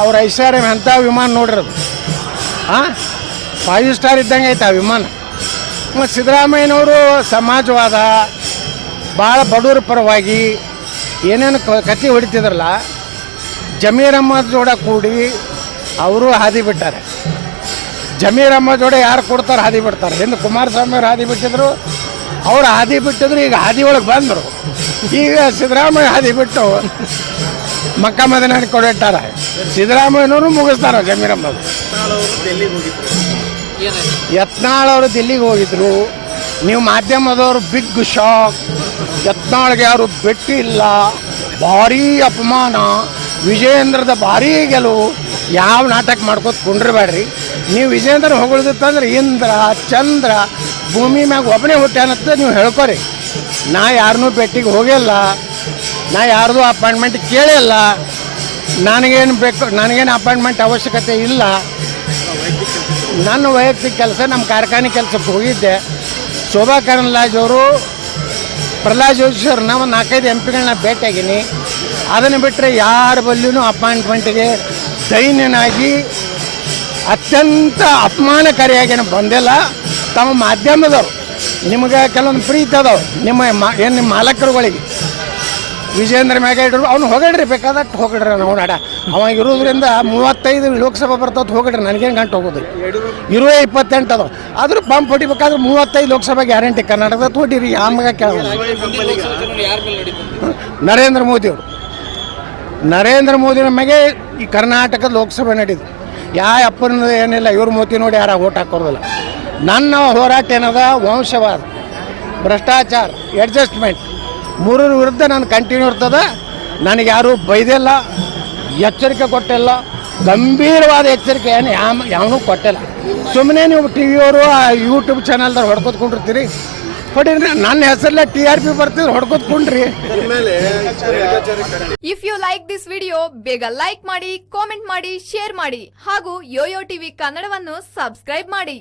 ಅವ್ರ ಐಶ್ವರ್ಯ ಎಂಥ ವಿಮಾನ ನೋಡ್ರಿ ಹಾಂ ಫೈವ್ ಸ್ಟಾರ್ ಇದ್ದಂಗೆ ಐತೆ ಆ ವಿಮಾನ. ಮತ್ತು ಸಿದ್ದರಾಮಯ್ಯನವರು ಸಮಾಜವಾದ ಭಾಳ ಬಡವರ ಪರವಾಗಿ ಏನೇನು ಕ ಕತೆ ಹೊಡಿತಿದ್ರಲ್ಲ, ಜಮೀರ್ ಅಹ್ಮದ್ ಜೋಡ ಕೂಡಿ ಅವರು ಹಾದಿ ಬಿಟ್ಟಾರೆ. ಜಮೀರ್ ಅಹ್ಮದ್ ಜೋಡ ಯಾರು ಕೊಡ್ತಾರೆ ಹಾದಿ ಬಿಡ್ತಾರೆ. ಹಿಂದೆ ಕುಮಾರಸ್ವಾಮಿ ಅವ್ರು ಹಾದಿ ಬಿಟ್ಟಿದ್ರು, ಅವ್ರು ಹಾದಿ ಬಿಟ್ಟಿದ್ರು, ಈಗ ಹಾದಿ ಒಳಗೆ ಬಂದರು. ಈಗ ಸಿದ್ದರಾಮಯ್ಯ ಹಾದಿ ಬಿಟ್ಟು ಮಕ್ಕ ಮದಿನಾಡಿ ಕೊಡಿಟ್ಟಾರ. ಸಿದ್ದರಾಮಯ್ಯನವರು ಮುಗಿಸ್ತಾರ ಜಮೀರಮ್ಮ ಯತ್ನಾಳ್ ಅವರು ದಿಲ್ಲಿಗೆ ಹೋಗಿದ್ರು. ನೀವು ಮಾಧ್ಯಮದವರು ಬಿಗ್ ಶಾಕ್. ಯತ್ನಾಳ್ಗೆ ಯಾರು ಬೆಟ್ಟಿ ಇಲ್ಲ. ಭಾರೀ ಅಪಮಾನ. ವಿಜಯೇಂದ್ರದ ಭಾರೀ ಗೆಲುವು. ಯಾವ ನಾಟಕ ಮಾಡ್ಕೋತ ಕುಂಡ್ರಬೇಡ್ರಿ. ನೀವು ವಿಜಯೇಂದ್ರ ಹೊಗಳಿತ್ತಂದ್ರೆ ಇಂದ್ರ, ಚಂದ್ರ ಭೂಮಿ ಮ್ಯಾಗ ಒಬ್ಬನೇ ಹುಟ್ಟ್ಯಾನಂತ ನೀವು ಹೇಳ್ಕೊರಿ. ನಾ ಯಾರನ್ನೂ ಬೆಟ್ಟಿಗೆ ಹೋಗಿಲ್ಲ ನಾ ಯಾರ್ದು ಅಪಾಯಿಂಟ್ಮೆಂಟ್ ಕೇಳಲ್ಲ ನನಗೇನು ಬೇಕು, ನನಗೇನು ಅಪಾಯಿಂಟ್ಮೆಂಟ್ ಅವಶ್ಯಕತೆ ಇಲ್ಲ. ನನ್ನ ವೈಯಕ್ತಿಕ ಕೆಲಸ, ನಮ್ಮ ಕಾರ್ಖಾನೆ ಕೆಲಸಕ್ಕೆ ಹೋಗಿದ್ದೆ. ಶೋಭಾ ಕರಂದ್ಲಾಜ್ ಅವರು, ಪ್ರಹ್ಲಾದ್ ಜೋಶಿ ಅವ್ರನ್ನ ಒಂದು ನಾಲ್ಕೈದು ಎಂ ಪಿಗಳನ್ನ ಭೇಟಿಯಾಗೀನಿ. ಅದನ್ನು ಬಿಟ್ಟರೆ ಯಾರ ಬಲ್ಲಿಯೂ ಅಪಾಯಿಂಟ್ಮೆಂಟ್ಗೆ ದೈನ್ಯನಾಗಿ ಅತ್ಯಂತ ಅಪಮಾನಕಾರಿಯಾಗಿ ಬಂದಿಲ್ಲ ತಮ್ಮ ಮಾಧ್ಯಮದವರು, ನಿಮಗೆ ಕೆಲವೊಂದು ಪ್ರೀತಿ ಅದಾವೆ. ನಿಮ್ಮ ಏನು ನಿಮ್ಮ ಮಾಲಕರುಗಳಿಗೆ. ವಿಜೇಂದ್ರ ಮ್ಯಾಗ ಇಡ್ರು ಅವ್ನು ಹೋಗಡ್ರಿ ಬೇಕಾದಟ್ಟು ಹೋಗಡ್ರಿ ನಾವು ನಾಡ ಅವ ಇರೋದ್ರಿಂದ ಮೂವತ್ತೈದು ಲೋಕಸಭಾ ಬರ್ತದ ಹೋಗಡ್ರಿ ನನಗೇನು ಗಂಟು ಹೋಗೋದು. ಇರುವೆ ಇಪ್ಪತ್ತೆಂಟು ಅದಾವ. ಆದ್ರೂ ಪಂಪ್ ಹೊಡಿಬೇಕಾದ್ರೆ ಮೂವತ್ತೈದು ಲೋಕಸಭಾ ಗ್ಯಾರಂಟಿ ಕರ್ನಾಟಕದ ಆ ಮಗ ಕೇಳ ನರೇಂದ್ರ ಮೋದಿ ಅವರು. ನರೇಂದ್ರ ಮೋದಿ ನಮಗೆ ಈ ಕರ್ನಾಟಕದ ಲೋಕಸಭೆ ನಡೀತು. ಯಾ ಅಪ್ಪನ ಏನಿಲ್ಲ, ಇವ್ರ ಮೋತಿ ನೋಡಿ ಯಾರ ಓಟ್ ಹಾಕೋದಿಲ್ಲ. ನನ್ನ ಹೋರಾಟ ಏನದ, ವಂಶವಾದ, ಭ್ರಷ್ಟಾಚಾರ ಅಡ್ಜಸ್ಟ್ಮೆಂಟ್ ಮೂರರ ವಿರುದ್ಧ ನಾನು ಕಂಟಿನ್ಯೂ ಇರ್ತದೆ. ನನಗೆ ಯಾರೂ ಬೈದಿಲ್ಲ, ಎಚ್ಚರಿಕೆ ಕೊಟ್ಟಿಲ್ಲ, ಗಂಭೀರವಾದ ಎಚ್ಚರಿಕೆ ಏನು ಯಾವ ಯಾವನೂ ಕೊಟ್ಟಿಲ್ಲ. ಸುಮ್ಮನೆ ನೀವು ಟಿ ವಿಯವರು ಯೂಟ್ಯೂಬ್ ಚಾನಲ್ದಾಗ ಹೊಡ್ಕೊತ್ಕೊಂಡಿರ್ತೀರಿ. ಹೊಡಿರಿ ನನ್ನ ಹೆಸರಲ್ಲೇ ಟಿ ಆರ್ ಪಿ ಬರ್ತಿದ್ರೆ ಹೊಡ್ಕೊತ್ಕೊಂಡ್ರಿ. If you like this video ಬೇಗ ಲೈಕ್ ಮಾಡಿ ಕಾಮೆಂಟ್ ಮಾಡಿ ಶೇರ್ ಮಾಡಿ. ಹಾಗೂ ಯೋಯೋ ಟಿವಿ ಕನ್ನಡವನ್ನು ಸಬ್ಸ್ಕ್ರೈಬ್ ಮಾಡಿ.